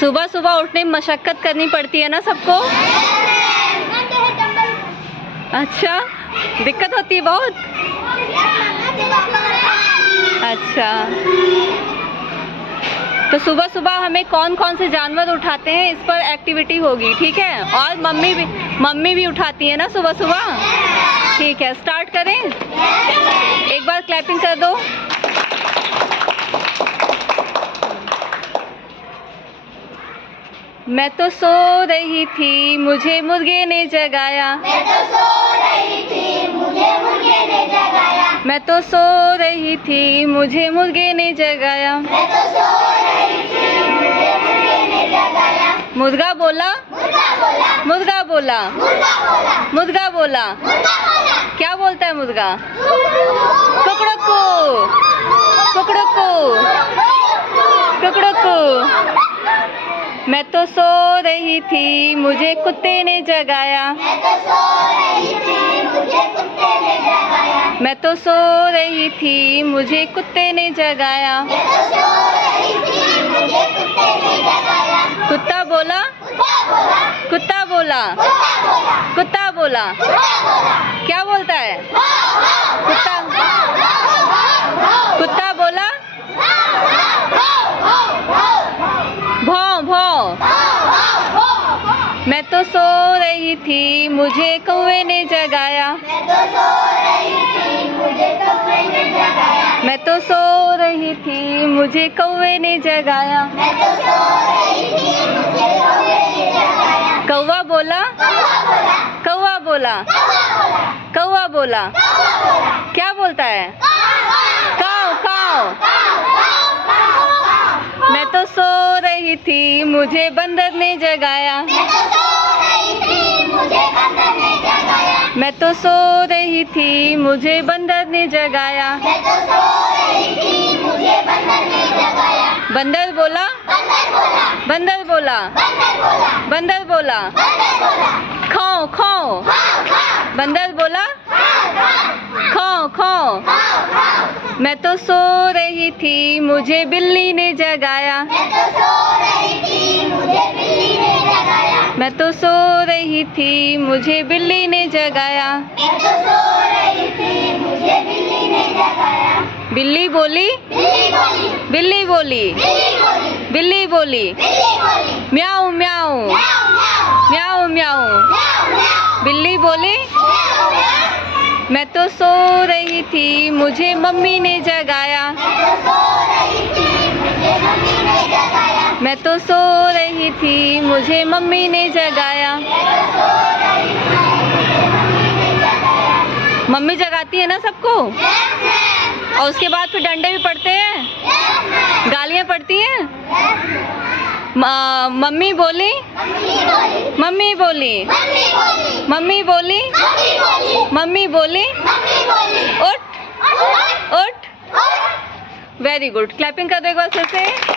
सुबह सुबह उठने में मशक्कत करनी पड़ती है ना सबको। अच्छा, दिक्कत होती है बहुत। अच्छा, तो सुबह सुबह हमें कौन कौन से जानवर उठाते हैं इस पर एक्टिविटी होगी, ठीक है। और मम्मी भी उठाती है ना सुबह सुबह। ठीक है, स्टार्ट करें। एक बार क्लैपिंग कर दो। मैं तो सो रही थी, मुझे मुर्गे ने जगाया। मैं तो सो रही थी, मुझे मुर्गे ने जगाया। मैं तो सो रही थी, मुझे मुर्गे ने जगाया। मैं तो सो रही थी, मुझे मुर्गे ने जगाया। मुर्गा बोला, मुर्गा बोला, मुर्गा बोला, मुर्गा बोला, मुर्गा बोला। मुर्गा बोला। क्या बोलता है मुर्गा? कुकड़ुकू, कुकड़ुकू, कुकड़ुकू। मैं तो सो रही थी, मुझे कुत्ते ने जगाया। मैं तो सो रही थी, मुझे कुत्ते ने जगाया। मैं तो सो रही थी, मुझे कुत्ते ने जगाया। मैं तो सो रही थी, मुझे कुत्ते ने जगाया। कुत्ता बोला, कुत्ता बोला, कुत्ता बोला, कुत्ता कुत्ता बोला, बोला। कुत्ता बोला। क्या बोलता है कुत्ता? कुत्ता बोला भौं भौं। मैं तो सो रही थी, मुझे कौवे ने जगाया। मैं तो सो रही थी, मुझे कौवे ने जगाया। मैं तो सो रही थी, मुझे कौवे ने जगाया। मैं तो सो रही थी, मुझे कौवे ने जगाया। कौवा बोला, कौवा बोला, कौवा बोला, कौवा बोला, कौवा बोला। कौवा बोला। क्या बोलता है? काऊ काऊ। मैं तो सो रही थी, मुझे बंदर ने जगाया। मैं तो सो रही थी, मुझे बंदर ने जगाया। मैं तो सो रही थी, मुझे बंदर ने जगाया। मैं तो सो रही थी, मुझे बंदर ने जगाया। बंदर बोला, बंदर बोला, बंदर बोला, बंदर बोला, बंदर बोला। बंदर बोला। खाओ खाओ। खाओ, खाओ, बंदर बोला खाओ, खाओ, खाओ खाओ। खाओ, खाओ। मैं तो सो रही थी, मुझे बिल्ली ने जगाया। मैं तो सो रही थी, मुझे बिल्ली ने जगाया। मैं तो सो रही थी, मुझे बिल्ली ने जगाया। मैं तो सो रही थी, मुझे बिल्ली ने जगाया। बिल्ली बोली, बिल्ली बोली, बिल्ली बोली, बिल्ली बोली, बिल्ली बोली। बिल्ली बोली। म्याऊ म्याऊ, म्याऊ, म्याऊ, म्याऊ म्याऊ। म्याऊ, म्याऊ, बिल्ली बोली म्याऊ, म्याऊ। मैं तो सो रही थी, मुझे मम्मी ने जगाया। मैं तो सो रही थी, मुझे मम्मी ने जगाया। मैं तो सो रही थी, मुझे मम्मी ने जगाया। मैं तो सो रही थी, मुझे मम्मी ने जगाया। मम्मी जगाती है ना सबको, Yes, ma'am. और उसके बाद फिर डंडे भी पड़ते हैं, Yes, ma'am. गालियाँ पड़ती हैं। Yes, ma'am. मम्मी बोली, मम्मी बोली, मम्मी बोली, मम्मी बोली, मम्मी बोली, मम्मी बोली, मम्मी बोली। मम्मी बोली। उठ उठ, उठ। उठ। वेरी गुड, क्लैपिंग कर दो एक बार फिर से।